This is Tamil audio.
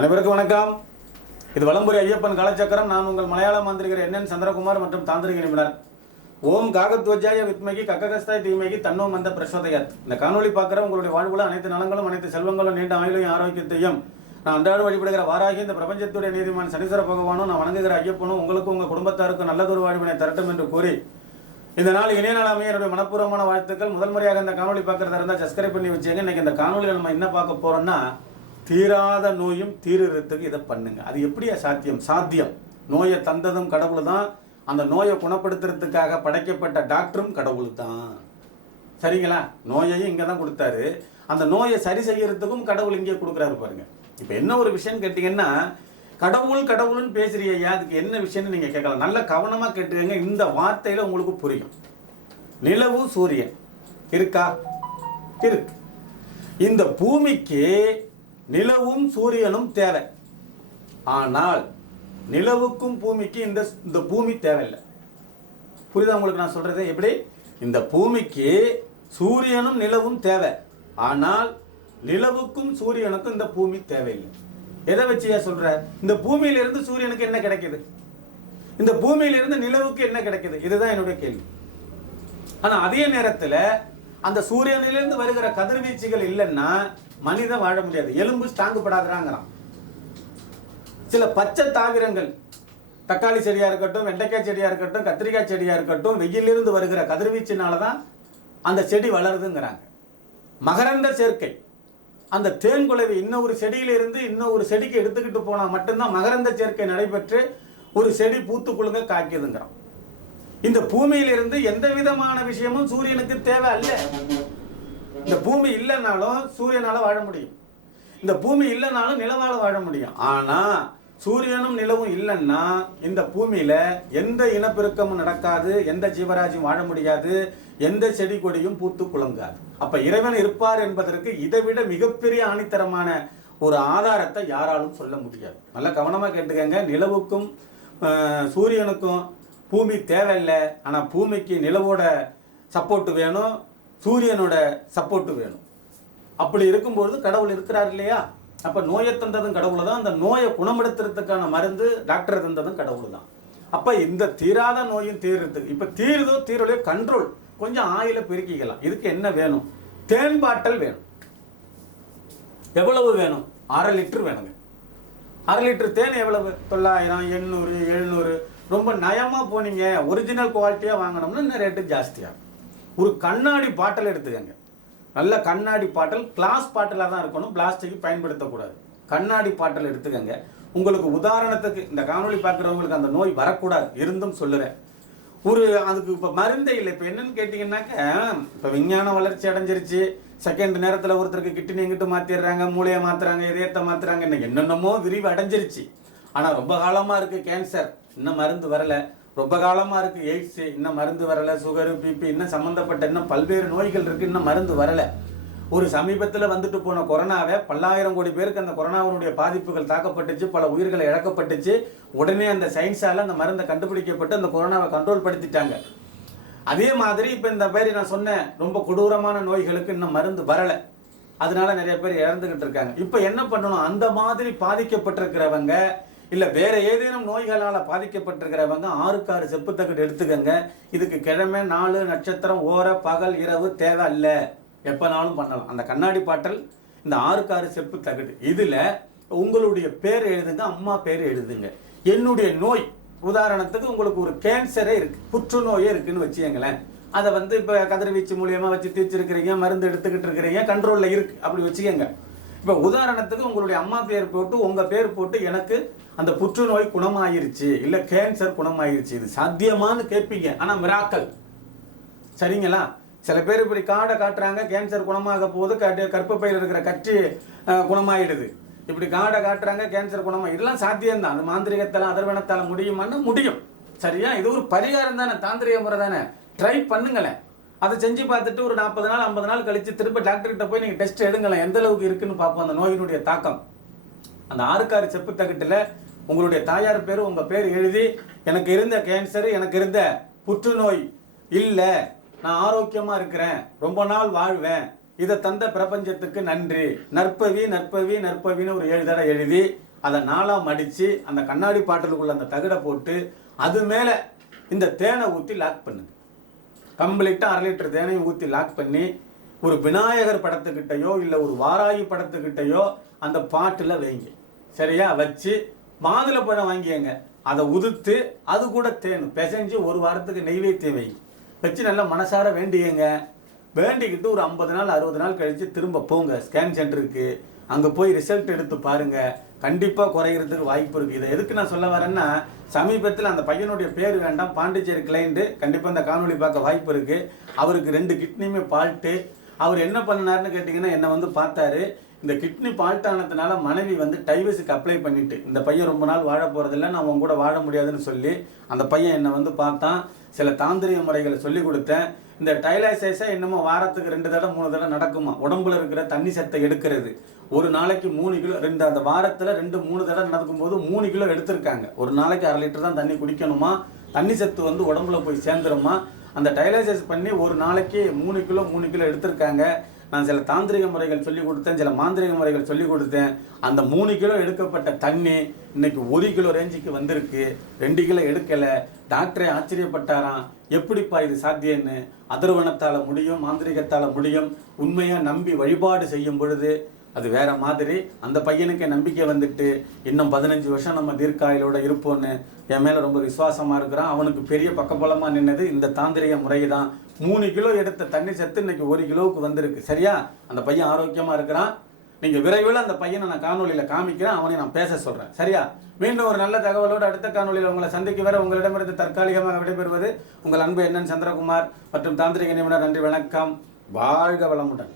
அனைவருக்கும் வணக்கம். இது வலம்புரி ஐயப்பன் கலச்சக்கரம். நான் உங்கள் மலையாள மாந்திரிகர் என் என் சந்திரகுமார் மற்றும் தாந்திரிக நிபுணர். ஓம் காகத்வஜாய வித்மகி கக்ககஸ்தாய் தீமகி தன்னோ மந்த பிரசோதயத் இந்த காணொலி பார்க்குற உங்களுடைய வாழ்வுல அனைத்து நலங்களும் அனைத்து செல்வங்களும் நீண்ட ஆயுளையும் ஆரோக்கியத்தையும் நான் அன்றாட வழிபடுகிற வாராகி இந்த பிரபஞ்சத்துடைய நீதிமான் சனீஸ்வர பகவானும் நான் வணங்குகிற ஐயப்பனும் உங்களுக்கும் உங்கள் குடும்பத்தாருக்கும் நல்லதொரு வாழ்வினை தரட்டும் என்று கூறி இந்த நாள் இணைய நாளாமே என்னுடைய மனப்பூர்வமான வாழ்த்துக்கள். முதல் முறையாக இந்த காணொளி பார்க்கறதா இருந்தால் சப்ஸ்கிரைப் பண்ணி வச்சுங்க இன்னைக்கு இந்த காணொலியில் நம்ம என்ன பார்க்க போறோம்னா தீராத நோயும் தீருறதுக்கு இதை பண்ணுங்க. அது எப்படியா சாத்தியம்? சாத்தியம். நோயை தந்ததும் கடவுள் தான். அந்த நோயை குணப்படுத்துறதுக்காக படைக்கப்பட்ட டாக்டரும் கடவுள் தான். சரிங்களா? நோயையும் இங்கே தான் கொடுத்தாரு. அந்த நோயை சரி செய்யறதுக்கும் கடவுள் இங்கே கொடுக்குறாரு பாருங்க. இப்போ என்ன ஒரு விஷயம் கேட்டிங்கன்னா கடவுள் கடவுள்னு பேசுறியா அதுக்கு என்ன விஷயம்னு நீங்கள் கேட்கலாம். நல்ல கவனமாக கேட்டுக்கங்க. இந்த வார்த்தையில் உங்களுக்கு புரியும். நிலவு சூரியன். இருக்கா? இருக்கு. இந்த பூமிக்கு நிலவும் சூரியனும் தேவை. ஆனால் நிலவுக்கும் பூமிக்கு இந்த இந்த பூமி தேவையில்லை. புரியுதா உங்களுக்கு நான் சொல்கிறது எப்படி? இந்த பூமிக்கு சூரியனும் நிலவும் தேவை. ஆனால் நிலவுக்கும் சூரியனுக்கும் இந்த பூமி தேவையில்லை. எதை வச்சியா சொல்கிற இந்த பூமியிலிருந்து சூரியனுக்கு என்ன கிடைக்குது? இந்த பூமியிலிருந்து நிலவுக்கு என்ன கிடைக்குது? இதுதான் என்னுடைய கேள்வி. ஆனால் அதே நேரத்தில் அந்த சூரியனிலிருந்து வருகிற கதிர்வீச்சுகள் இல்லைன்னா மனிதன் வாழ முடியாது. எலும்பு ஸ்டாங்குபடாதுறாங்கிறான் சில பச்சை தாவிரங்கள் தக்காளி செடியாக இருக்கட்டும் வெண்டைக்காய் செடியாக இருக்கட்டும் கத்திரிக்காய் செடியாக இருக்கட்டும் வெயிலிருந்து வருகிற கதிர்வீச்சினால தான் அந்த செடி வளருதுங்கிறாங்க. மகரந்த சேர்க்கை. அந்த தேன் குலவி இன்னொரு செடியிலிருந்து இன்னொரு செடிக்கு எடுத்துக்கிட்டு போனால் மட்டும்தான் மகரந்த சேர்க்கை நடைபெற்று ஒரு செடி பூத்து குலுங்க காய்க்குதுங்கிறோம் இந்த பூமியிலிருந்து எந்த விதமான விஷயமும் சூரியனுக்கு தேவை அல்ல. இந்த பூமி இல்லைனாலும் சூரியனால வாழ முடியும். இந்த பூமி இல்லைனாலும் நிலவால வாழ முடியும். ஆனா சூரியனும் நிலவும் இல்லைன்னா இந்த பூமியில எந்த இனப்பெருக்கமும் நடக்காது எந்த ஜீவராஜியும் வாழ முடியாது எந்த செடி கொடியும் பூத்து குலங்காது. அப்ப இறைவன் இருப்பார் என்பதற்கு இதை விட மிகப்பெரிய ஆணித்தரமான ஒரு ஆதாரத்தை யாராலும் சொல்ல முடியாது. நல்ல கவனமா கேட்டுக்கங்க. நிலவுக்கும் சூரியனுக்கும் பூமி தேவையில்லை ஆனால் பூமிக்கு நிலவோட சப்போர்ட்டு வேணும் சூரியனோட சப்போர்ட்டு வேணும். அப்படி இருக்கும்பொழுது கடவுள் இருக்கிறார் இல்லையா? அப்போ நோயை தந்ததும் கடவுள் தான் அந்த நோயை குணப்படுத்துறதுக்கான மருந்து டாக்டர் தந்ததும் கடவுள் தான் அப்போ இந்த தீராத நோயும் தீர்றதுக்கு இப்போ தீருதோ தீரலையோ கண்ட்ரோல் கொஞ்சம் ஆயில பெருக்கிக்கலாம். இதுக்கு என்ன வேணும்? தேன் பாட்டல் வேணும். எவ்வளவு வேணும்? அரை லிட்டர் வேணுங்க. அரை லிட்டர் தேன் எவ்வளவு? தொள்ளாயிரம் எண்ணூறு எழுநூறு ரொம்ப நயமாக போனீங்க ஒரிஜினல் குவாலிட்டியாக வாங்கினோம்னா இன்னும் ரேட்டு ஜாஸ்தியாகும் ஒரு கண்ணாடி பாட்டில் எடுத்துக்கங்க. நல்ல கண்ணாடி பாட்டில் கிளாஸ் பாட்டிலாக தான் இருக்கணும் பிளாஸ்டிக் பயன்படுத்தக்கூடாது. கண்ணாடி பாட்டில் எடுத்துக்கங்க. உங்களுக்கு உதாரணத்துக்கு இந்த காணொளி பார்க்குறவங்களுக்கு அந்த நோய் வரக்கூடாது இருந்தும் சொல்லுறேன். ஒரு அதுக்கு இப்போ மருந்தே இல்லை. இப்போ என்னன்னு கேட்டிங்கன்னாக்க இப்போ விஞ்ஞான வளர்ச்சி அடைஞ்சிருச்சு. செகண்ட் நேரத்தில் ஒருத்தருக்கு கிட்னி எங்கிட்டு மாற்றிடுறாங்க மூளையை மாற்றுறாங்க இதயத்தை மாற்றுறாங்க இன்னும் என்னென்னமோ விரிவு அடைஞ்சிருச்சு. ஆனால் ரொம்ப காலமாக இருக்குது கேன்சர் இன்னும் மருந்து வரலை. ரொம்ப காலமாக இருக்குது எய்ட்ஸு இன்னும் மருந்து வரலை. சுகரு பிபி இன்னும் சம்மந்தப்பட்ட இன்னும் பல்வேறு நோய்கள் இருக்குது இன்னும் மருந்து வரலை. ஒரு சமீபத்தில் வந்துட்டு போன கொரோனாவை பல்லாயிரம் கோடி பேருக்கு அந்த கொரோனாவினுடைய பாதிப்புகள் தாக்கப்பட்டுச்சு பல உயிர்களை இழக்கப்பட்டுச்சு. உடனே அந்த சயின்ஸால் அந்த மருந்தை கண்டுபிடிக்கப்பட்டு அந்த கொரோனாவை கண்ட்ரோல் படுத்திட்டாங்க. அதே மாதிரி இப்போ இந்த மாதிரி நான் சொன்னேன் ரொம்ப கொடூரமான நோய்களுக்கு இன்னும் மருந்து வரலை. அதனால நிறைய பேர் இறந்துகிட்டு இருக்காங்க. இப்போ என்ன பண்ணணும்? அந்த மாதிரி பாதிக்கப்பட்டிருக்கிறவங்க இல்லை வேற ஏதேனும் நோய்களால் பாதிக்கப்பட்டிருக்கிறவங்க ஆறுக்கு ஆறு செப்புத்தக்கட்டு எடுத்துக்கங்க. இதுக்கு கிழமை நாலு நட்சத்திரம் ஓர பகல் இரவு தேவை இல்லை எப்போனாலும் பண்ணலாம். அந்த கண்ணாடி பாட்டல் இந்த ஆறுக்கு ஆறு செப்பு தகடு. இதில் உங்களுடைய பேர் எழுதுங்க அம்மா பேர் எழுதுங்க. என்னுடைய நோய் உதாரணத்துக்கு உங்களுக்கு ஒரு கேன்சரே இருக்குது புற்றுநோயே இருக்குதுன்னு வச்சுக்கங்களேன். அதை வந்து இப்போ கதிர்வீச்சு மூலியமாக வச்சு தீச்சிருக்கிறீங்க மருந்து எடுத்துக்கிட்டு இருக்கிறீங்க கண்ட்ரோலில் இருக்கு அப்படி வச்சுக்கோங்க. இப்போ உதாரணத்துக்கு உங்களுடைய அம்மா பேர் போட்டு உங்கள் பேர் போட்டு எனக்கு அந்த புற்றுநோய் குணமாயிருச்சு இல்லை கேன்சர் குணமாயிருச்சு இது சாத்தியமான்னு கேட்பீங்க. ஆனால் மிராக்கல் சரிங்களா? சில பேர் இப்படி காடை காட்டுறாங்க கேன்சர் குணமாக போகுது கட்டு கற்பப்பையில் இருக்கிற கட்டி குணமாயிடுது. இப்படி காடை காட்டுறாங்க கேன்சர் குணமாக இதெல்லாம் சாத்தியம்தான். அது மாந்திரிகத்தால் அதர்வனத்தால் முடியுமான்னு முடியும். சரியா? இது ஒரு பரிகாரம் தானே தாந்திரிக முறை தானே. ட்ரை பண்ணுங்களேன். அதை செஞ்சு பார்த்துட்டு ஒரு நாற்பது நாள் ஐம்பது நாள் கழிச்சு திரும்ப டாக்டர்கிட்ட போய் நீங்கள் டெஸ்ட் எடுங்களேன். எந்த அளவுக்கு இருக்குன்னு பார்ப்போம் அந்த நோயினுடைய தாக்கம். அந்த ஆறுக்காறு செப்பு தகட்டில் உங்களுடைய தாயார் பேர் உங்கள் பேர் எழுதி எனக்கு இருந்த கேன்சர் எனக்கு இருந்த புற்றுநோய் இல்லை நான் ஆரோக்கியமாக இருக்கிறேன் ரொம்ப நாள் வாழ்வேன் இதை தந்த பிரபஞ்சத்துக்கு நன்றி. நற்பவி நற்பவி நற்பவின்னு ஒரு ஏழு தடவை எழுதி அதை நாளாக மடித்து அந்த கண்ணாடி பாட்டிலுக்குள்ள அந்த தகடை போட்டு அது மேலே இந்த தேனை ஊற்றி லாக் பண்ணுங்க. கம்ப்ளீட்டாக அரை லிட்டர் தேனையும் ஊற்றி லாக் பண்ணி ஒரு விநாயகர் படத்துக்கிட்டயோ இல்லை ஒரு வாராயி படத்துக்கிட்டையோ அந்த பாட்டில் வைங்க. சரியா? வச்சு மாதுளை பழம் வாங்கியங்க அதை உதுத்து அது கூட தேன் பிசைஞ்சு ஒரு வாரத்துக்கு நெய்வேத்தியம் தேவை வச்சு நல்லா மனசார வேண்டியங்க வேண்டிக்கிட்டு ஒரு ஐம்பது நாள் அறுபது நாள் கழித்து திரும்ப போங்க. ஸ்கேன் சென்டருக்கு அங்கே போய் ரிசல்ட் எடுத்து பாருங்கள் கண்டிப்பாக குறையிறதுக்கு வாய்ப்பு இருக்குது இதை எதுக்கு நான் சொல்ல வரேன்னா சமீபத்தில் அந்த பையனுடைய பேர் வேண்டாம். பாண்டிச்சேரி கிளைண்ட்டு கண்டிப்பாக இந்த காணொலி பார்க்க வாய்ப்பு இருக்குது அவருக்கு ரெண்டு கிட்னியுமே பால்ட்டு அவர் என்ன பண்ணினாருன்னு கேட்டிங்கன்னா என்னை வந்து பார்த்தாரு. இந்த கிட்னி பால்ட் ஆனதுனால மனைவி வந்து டைவர்ஸுக்கு அப்ளை பண்ணிட்டு இந்த பையன் ரொம்ப நாள் வாழ போகிறதில்ல நான் உன் கூட வாழ முடியாதுன்னு சொல்லி அந்த பையன் என்னை வந்து பார்த்தான். சில தாந்திரிக முறைகளை சொல்லி கொடுத்தேன். இந்த டைலைசைஸை என்னமோ வாரத்துக்கு ரெண்டு தடவை மூணு தடவை நடக்குமா? உடம்புல இருக்கிற தண்ணி சத்தை எடுக்கிறது. ஒரு நாளைக்கு மூணு கிலோ ரெண்டு அந்த வாரத்தில் ரெண்டு மூணு தடவை நடக்கும்போது மூணு கிலோ எடுத்திருக்காங்க. ஒரு நாளைக்கு அரை லிட்டர் தான் தண்ணி குடிக்கணுமா? தண்ணி சத்து வந்து உடம்புல போய் சேர்ந்துருமா? அந்த டைலைசைஸ் பண்ணி ஒரு நாளைக்கு மூணு கிலோ மூணு கிலோ எடுத்திருக்காங்க. நான் சில தாந்திரிக முறைகள் சொல்லி கொடுத்தேன் சில மாந்திரிக முறைகள் சொல்லி கொடுத்தேன். அந்த மூணு கிலோ எடுக்கப்பட்ட தண்ணி இன்னைக்கு ஒரு கிலோ ரேஞ்சுக்கு வந்திருக்கு. ரெண்டு கிலோ எடுக்கலை. டாக்டரே ஆச்சரியப்பட்டாராம். எப்படிப்பா இது சாத்தியன்னு அதர்வனத்தால் முடியும் மாந்திரிகத்தால் முடியும். உண்மையாக நம்பி வழிபாடு செய்யும் பொழுது அது வேற மாதிரி. அந்த பையனுக்கு நம்பிக்கை வந்துட்டு இன்னும் பதினஞ்சு வருஷம் நம்ம தீர்க்காயிலோட இருப்போன்னு என் மேலே ரொம்ப விசுவாசமாக இருக்கிறான். அவனுக்கு பெரிய பக்கபலமாக நின்னது இந்த தாந்திரிக முறை தான் மூணு கிலோ எடுத்த தண்ணி சத்து இன்னைக்கு ஒரு கிலோவுக்கு வந்திருக்கு. சரியா? அந்த பையன் ஆரோக்கியமாக இருக்கிறான். நீங்கள் விரைவில் அந்த பையனை நான் காணொலியில் காமிக்கிறேன். அவனை நான் பேச சொல்கிறேன் சரியா? மீண்டும் ஒரு நல்ல தகவலோடு அடுத்த காணொலியில் உங்களை சந்திக்க வர உங்களிடமிருந்து தற்காலிகமாக விடைபெறுவது உங்கள் அன்பு என்னன் சந்திரகுமார் மற்றும் தாந்திரிக நிபுணர் நன்றி வணக்கம். வாழ்க வளமுடன்.